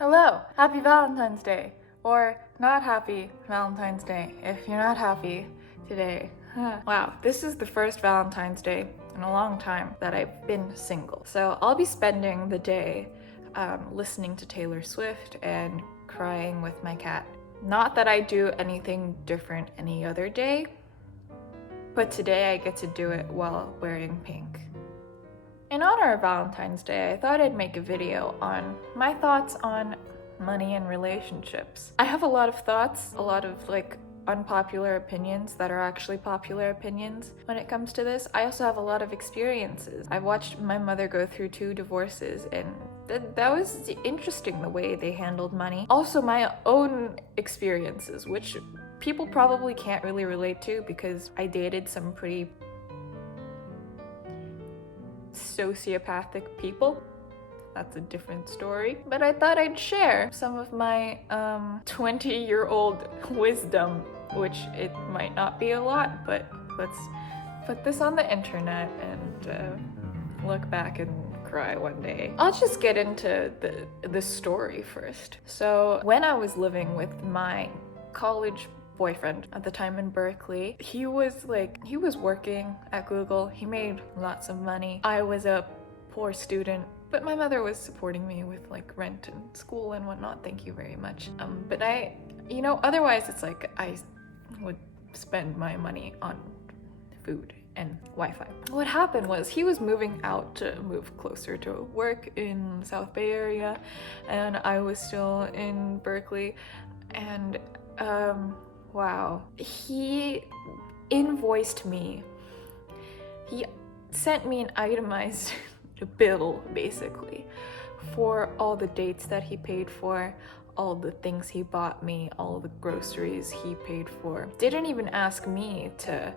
Hello, happy Valentine's Day, or not happy Valentine's Day if you're not happy today. Wow, this is the first Valentine's Day in a long time that I've been single. So I'll be spending the day listening to Taylor Swift and crying with my cat. Not that I do anything different any other day, but today I get to do it while wearing pink. In honor of Valentine's Day, I thought I'd make a video on my thoughts on money and relationships. I have a lot of thoughts, a lot of unpopular opinions that are actually popular opinions when it comes to this. I also have a lot of experiences. I've watched my mother go through 2 divorces, and that was interesting the way they handled money. Also my own experiences, which people probably can't really relate to because I dated some pretty sociopathic people. That's a different story. But I thought I'd share some of my 20-year-old wisdom, which it might not be a lot, but let's put this on the internet and look back and cry one day. I'll just get into the story first. So when I was living with my college boyfriend at the time in Berkeley, he was working at Google. He made lots of money. I was a poor student, but my mother was supporting me with rent and school and whatnot. Thank you very much. But otherwise it's I would spend my money on food and Wi-Fi. What happened was he was moving out to move closer to work in the South Bay area, and I was still in Berkeley, and wow. He invoiced me. He sent me an itemized bill, basically, for all the dates that he paid for, all the things he bought me, all the groceries he paid for. Didn't even ask me to,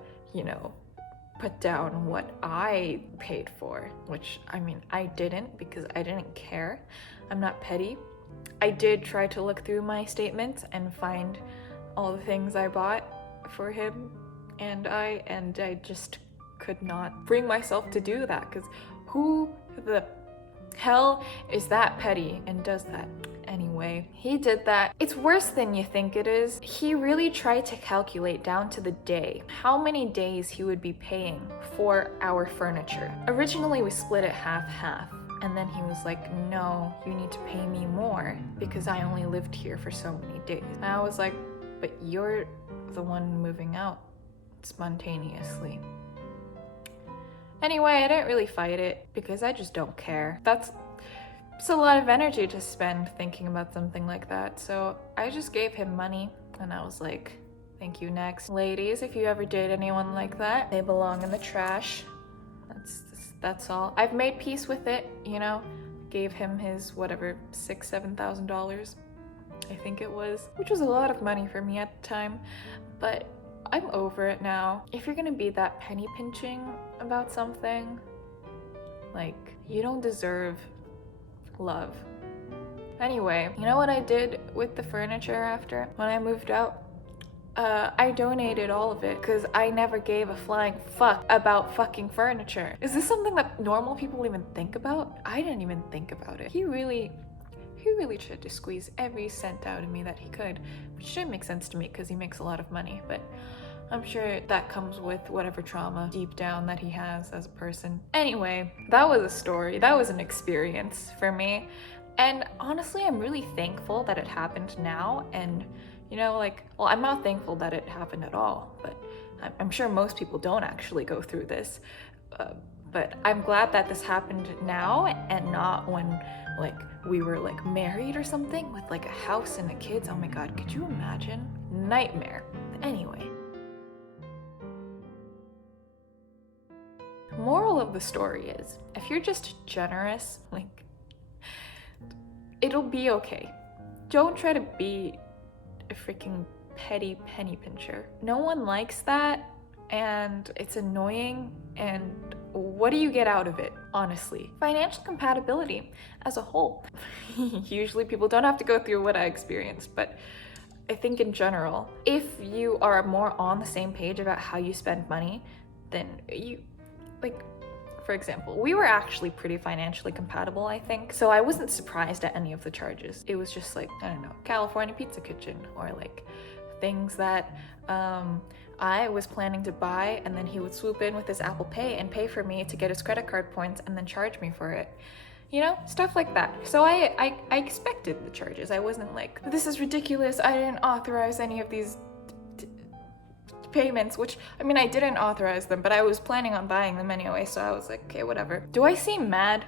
put down what I paid for, which, I didn't because I didn't care. I'm not petty. I did try to look through my statements and find all the things I bought for him, and I just could not bring myself to do that, because who the hell is that petty and does that? Anyway, he did that. It's worse than you think it is. He really tried to calculate down to the day how many days he would be paying for our furniture. Originally we split it half-half, and then he was like, no, you need to pay me more because I only lived here for so many days. And I was like, but you're the one moving out spontaneously. Anyway, I didn't really fight it because I just don't care. That's a lot of energy to spend thinking about something like that. So I just gave him money and I was like, thank you, next. Ladies, if you ever date anyone like that, they belong in the trash. That's all. I've made peace with it, gave him his whatever, $7,000. I think it was, which was a lot of money for me at the time, but I'm over it now. If you're gonna be that penny pinching about something, you don't deserve love. Anyway, you know what I did with the furniture after when I moved out? I donated all of it because I never gave a flying fuck about fucking furniture. Is this something that normal people even think about? I didn't even think about it. He really tried to squeeze every cent out of me that he could, which didn't make sense to me because he makes a lot of money, but I'm sure that comes with whatever trauma deep down that he has as a person. Anyway, that was a story. That was an experience for me. And honestly, I'm really thankful that it happened now. And, I'm not thankful that it happened at all, but I'm sure most people don't actually go through this. But I'm glad that this happened now and not when we were married or something with a house and the kids. Oh my God, could you imagine? Nightmare. Anyway. Moral of the story is, if you're just generous, it'll be okay. Don't try to be a freaking petty penny pincher. No one likes that, and it's annoying, and what do you get out of it, honestly? Financial compatibility as a whole. Usually people don't have to go through what I experienced, but I think in general, if you are more on the same page about how you spend money, then for example, we were actually pretty financially compatible, I think. So I wasn't surprised at any of the charges. It was just like, I don't know, California Pizza Kitchen, or like things that I was planning to buy, and then he would swoop in with his Apple Pay and pay for me to get his credit card points and then charge me for it. You know, stuff like that. So I expected the charges. I wasn't like, this is ridiculous, I didn't authorize any of these payments, which, I mean, I didn't authorize them, but I was planning on buying them anyway, so I was like, okay, whatever. Do I seem mad?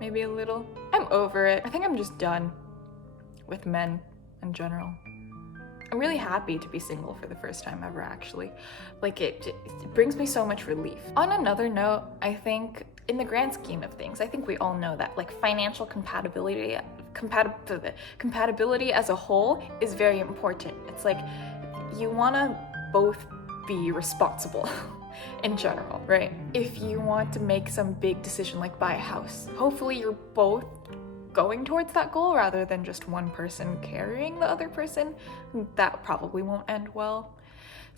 Maybe a little. I'm over it. I think I'm just done with men in general. I'm really happy to be single for the first time ever, actually. Like, it brings me so much relief. On another note, I think in the grand scheme of things, I think we all know that like financial compatibility as a whole is very important. It's like you want to both be responsible in general, right? If you want to make some big decision like buy a house, hopefully you're both going towards that goal rather than just one person carrying the other person. That probably won't end well.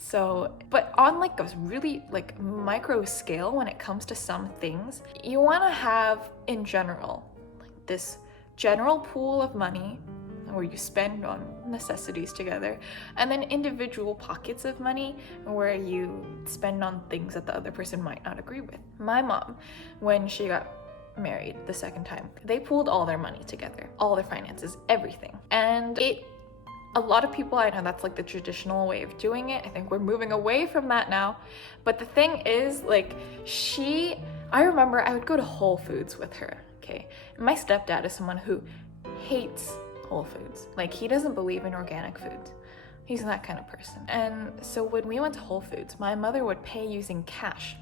So, but on like a really like micro scale, when it comes to some things, you want to have in general like this general pool of money where you spend on necessities together, and then individual pockets of money where you spend on things that the other person might not agree with. My mom, when she got married the second time, they pooled all their money together, all their finances, everything. And a lot of people, I know that's like the traditional way of doing it. I think we're moving away from that now. But the thing is, like, I remember I would go to Whole Foods with her, okay? My stepdad is someone who hates Whole Foods. Like, he doesn't believe in organic foods. He's that kind of person. And so when we went to Whole Foods, my mother would pay using cash.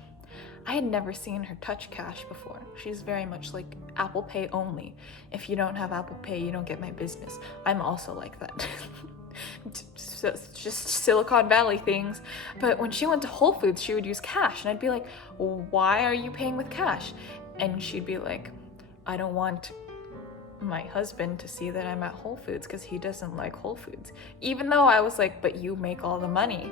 I had never seen her touch cash before. She's very much like Apple Pay only. If you don't have Apple Pay, you don't get my business. I'm also like that. So it's just Silicon Valley things. But when she went to Whole Foods, she would use cash. And I'd be like, why are you paying with cash? And she'd be like, I don't want my husband to see that I'm at Whole Foods because he doesn't like Whole Foods. Even though I was like, but you make all the money.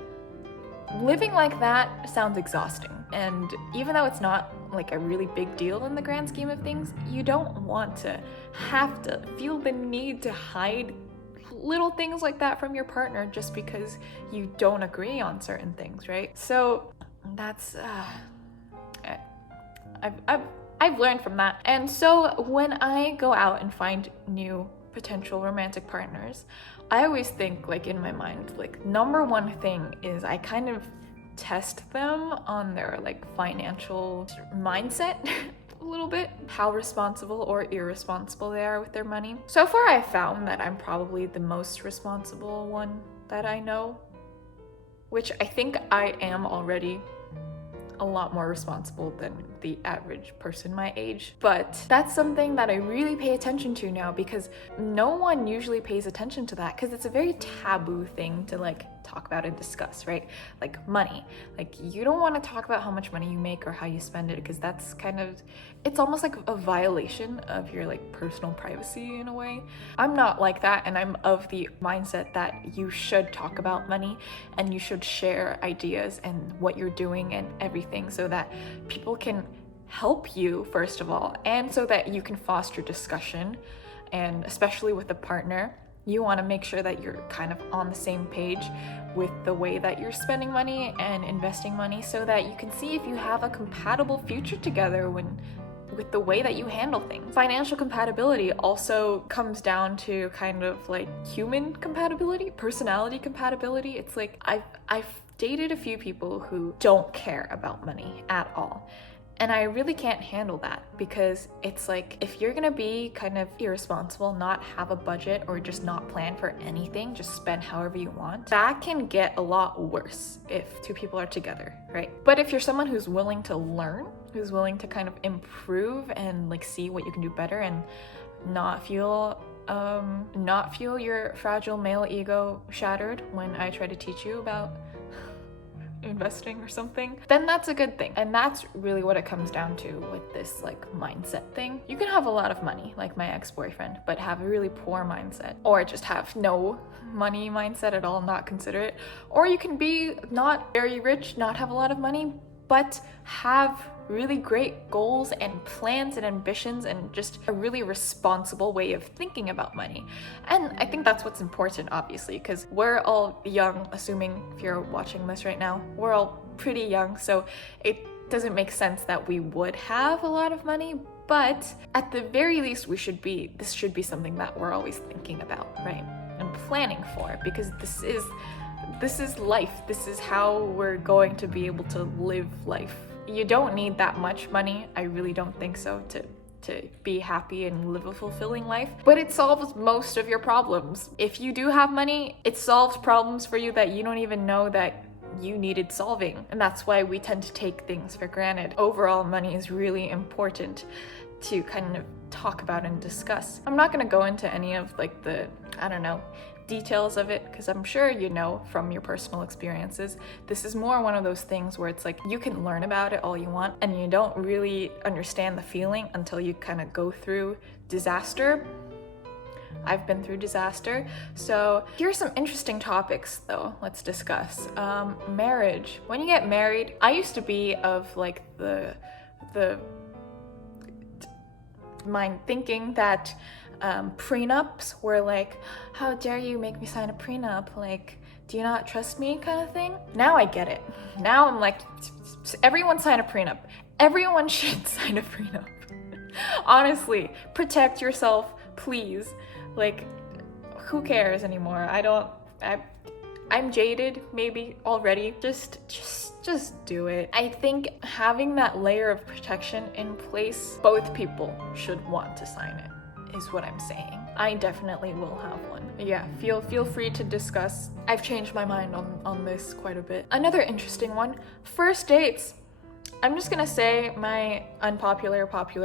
Living like that sounds exhausting, and even though it's not like a really big deal in the grand scheme of things, you don't want to have to feel the need to hide little things like that from your partner just because you don't agree on certain things, right? So that's I've learned from that. And so when I go out and find new potential romantic partners, I always think, like, in my mind, like, number one thing is I kind of test them on their like financial mindset a little bit, how responsible or irresponsible they are with their money. So far I've found that I'm probably the most responsible one that I know, which I think I am already a lot more responsible than the average person my age. But that's something that I really pay attention to now, because no one usually pays attention to that, because it's a very taboo thing to like talk about and discuss, right? Like money. Like, you don't want to talk about how much money you make or how you spend it, because that's kind of, it's almost like a violation of your like personal privacy in a way. I'm not like that, and I'm of the mindset that you should talk about money and you should share ideas and what you're doing and everything, so that people can help you, first of all, and so that you can foster discussion. And especially with a partner, you want to make sure that you're kind of on the same page with the way that you're spending money and investing money, so that you can see if you have a compatible future together with the way that you handle things. Financial compatibility also comes down to kind of like human compatibility, personality compatibility. It's like I've dated a few people who don't care about money at all. And I really can't handle that, because it's like, if you're gonna be kind of irresponsible, not have a budget, or just not plan for anything, just spend however you want, that can get a lot worse if two people are together, right? But if you're someone who's willing to learn, who's willing to kind of improve and like see what you can do better, and not feel your fragile male ego shattered when I try to teach you about investing or something, then that's a good thing. And that's really what it comes down to with this like mindset thing. You can have a lot of money, like my ex-boyfriend, but have a really poor mindset, or just have no money mindset at all, not consider it. Or you can be not very rich, not have a lot of money, but have really great goals and plans and ambitions and just a really responsible way of thinking about money. And I think that's what's important, obviously, because we're all young, assuming if you're watching this right now, we're all pretty young, so it doesn't make sense that we would have a lot of money, but at the very least this should be something that we're always thinking about, right? And planning for, because this is life. This is how we're going to be able to live life. You don't need that much money. I really don't think so to be happy and live a fulfilling life, but it solves most of your problems. If you do have money, it solves problems for you that you don't even know that you needed solving. And that's why we tend to take things for granted. Overall, money is really important to kind of talk about and discuss. I'm not going to go into any of like the, I don't know, details of it, because I'm sure you know from your personal experiences. This is more one of those things where it's like you can learn about it all you want and you don't really understand the feeling until you kind of go through disaster. I've been through disaster. So here's some interesting topics though, let's discuss. Marriage. When you get married, I used to be of like the mind thinking that prenups were like, how dare you make me sign a prenup? Like, do you not trust me kind of thing? Now I get it. Now I'm like, everyone sign a prenup. Everyone should sign a prenup. Honestly, protect yourself, please. Like, who cares anymore? I'm jaded maybe already. Just do it. I think having that layer of protection in place, both people should want to sign it, is what I'm saying. I definitely will have one. Yeah, feel free to discuss. I've changed my mind on this quite a bit. Another interesting one, first dates. I'm just gonna say my popular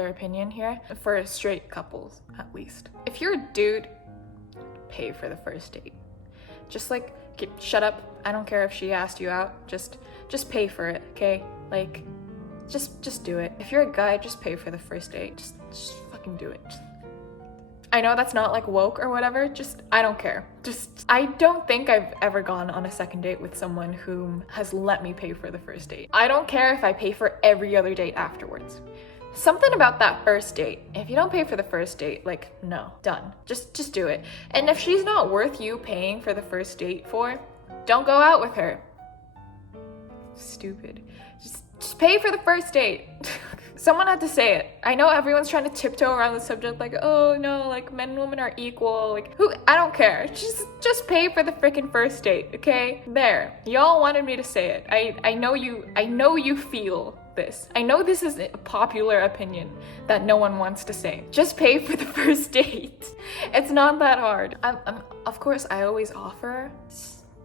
opinion here for straight couples, at least. If you're a dude, pay for the first date. Just like, shut up. I don't care if she asked you out. Just pay for it, okay? Like, just do it. If you're a guy, just pay for the first date. Just fucking do it. I know that's not like woke or whatever, I don't care. I don't think I've ever gone on a second date with someone who has let me pay for the first date. I don't care if I pay for every other date afterwards. Something about that first date. If you don't pay for the first date, like, no, done. Just do it. And if she's not worth you paying for the first date for, don't go out with her. Stupid. Just pay for the first date. Someone had to say it. I know everyone's trying to tiptoe around the subject like, oh no, like men and women are equal. Like, I don't care. Just pay for the freaking first date, okay? There. Y'all wanted me to say it. I know you feel this. I know this is a popular opinion that no one wants to say. Just pay for the first date. It's not that hard. Of course, I always offer,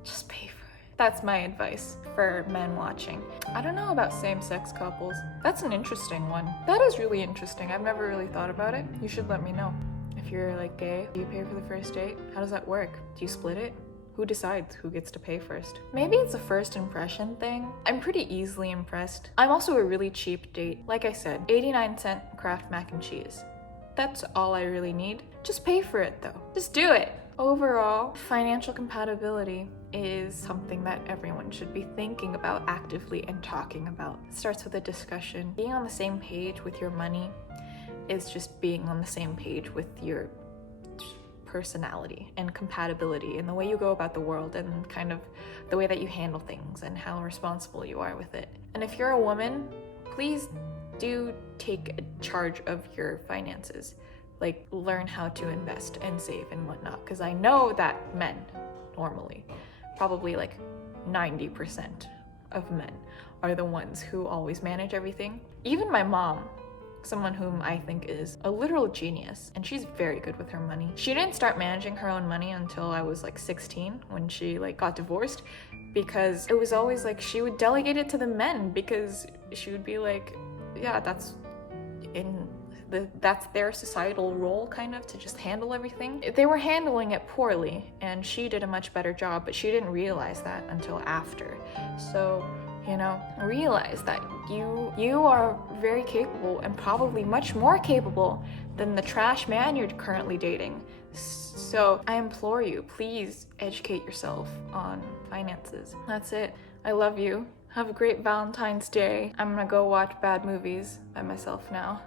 just pay for it. That's my advice for men watching. I don't know about same-sex couples. That's an interesting one. That is really interesting. I've never really thought about it. You should let me know. If you're like gay, do you pay for the first date? How does that work? Do you split it? Who decides who gets to pay first? Maybe it's a first impression thing. I'm pretty easily impressed. I'm also a really cheap date. Like I said, 89-cent Kraft mac and cheese. That's all I really need. Just pay for it though. Just do it. Overall, financial compatibility is something that everyone should be thinking about actively and talking about. It starts with a discussion. Being on the same page with your money is just being on the same page with your personality and compatibility and the way you go about the world and kind of the way that you handle things and how responsible you are with it. And if you're a woman, please do take charge of your finances. Like, learn how to invest and save and whatnot, because I know that men normally, probably like 90% of men are the ones who always manage everything. Even my mom, someone whom I think is a literal genius, and she's very good with her money. She didn't start managing her own money until I was like 16 when she like got divorced, because it was always like she would delegate it to the men, because she would be like, yeah, that's their societal role, kind of, to just handle everything. They were handling it poorly, and she did a much better job, but she didn't realize that until after. So, you know, realize that you are very capable, and probably much more capable than the trash man you're currently dating. So I implore you, please educate yourself on finances. That's it. I love you. Have a great Valentine's Day. I'm gonna go watch bad movies by myself now.